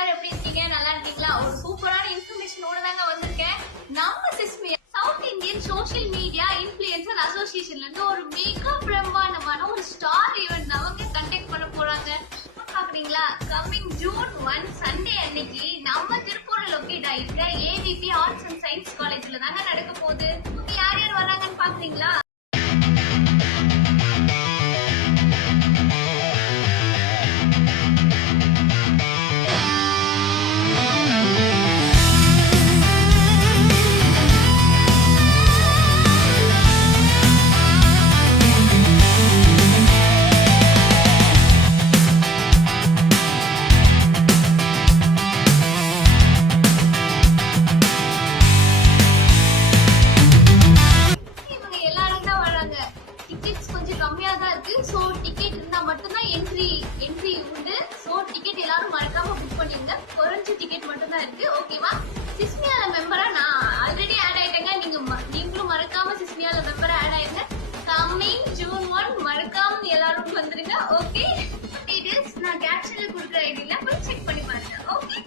எல்லாரும் எப்படி இருக்கீங்க? நல்லா இருக்கீங்களா? ஒரு சூப்பரான இன்ஃபர்மேஷனோட தாங்க வந்திருக்கேன். நம்ம SISMIA south Indian social media influencer அசோசியேஷன்ல இருந்து ஒரு மிக பிரம்மாண்டமான ஒரு ஸ்டார் ஈவென்ட் அவங்க கண்டக்ட் பண்ண போறாங்க. பாக்குறீங்களா? கம்மிங் ஜூன் 1 சண்டே அன்னைக்கு நம்ம திருப்பூர்ல லொகேட் ஆயிருக்க ஏவிபி ஆர்ட்ஸ் அண்ட் சயின்ஸ் காலேஜ்ல தாங்க நடக்க போகுது. யார் யார் வராங்கன்னு பாக்குறீங்களா? கம்மியா தான் இருக்கு. சோ டிக்கெட் இருந்தா மட்டும் தான் என்ட்ரி உண்டு. சோ டிக்கெட் எல்லாரும் மறக்காம புக் பண்ணிருங்க. குறைஞ்ச டிக்கெட் மட்டும் தான் இருக்கு. ஓகேவா? சிஸ்மியால மெம்பரா நான் ஆல்ரெடி ஆட் ஆயிட்டேங்க. நீங்களும் மறக்காம சிஸ்மியால மெம்பரா ஆட் ஆயிருங்க. கம்மிங் ஜூன் 1 மறக்காம எல்லாரும் வந்துருங்க. ஓகே, டீடைல்ஸ் நான் கேப்ஷன்ல கொடுக்குற ஐடியில போய் செக் பண்ணி பாருங்க. ஓகே.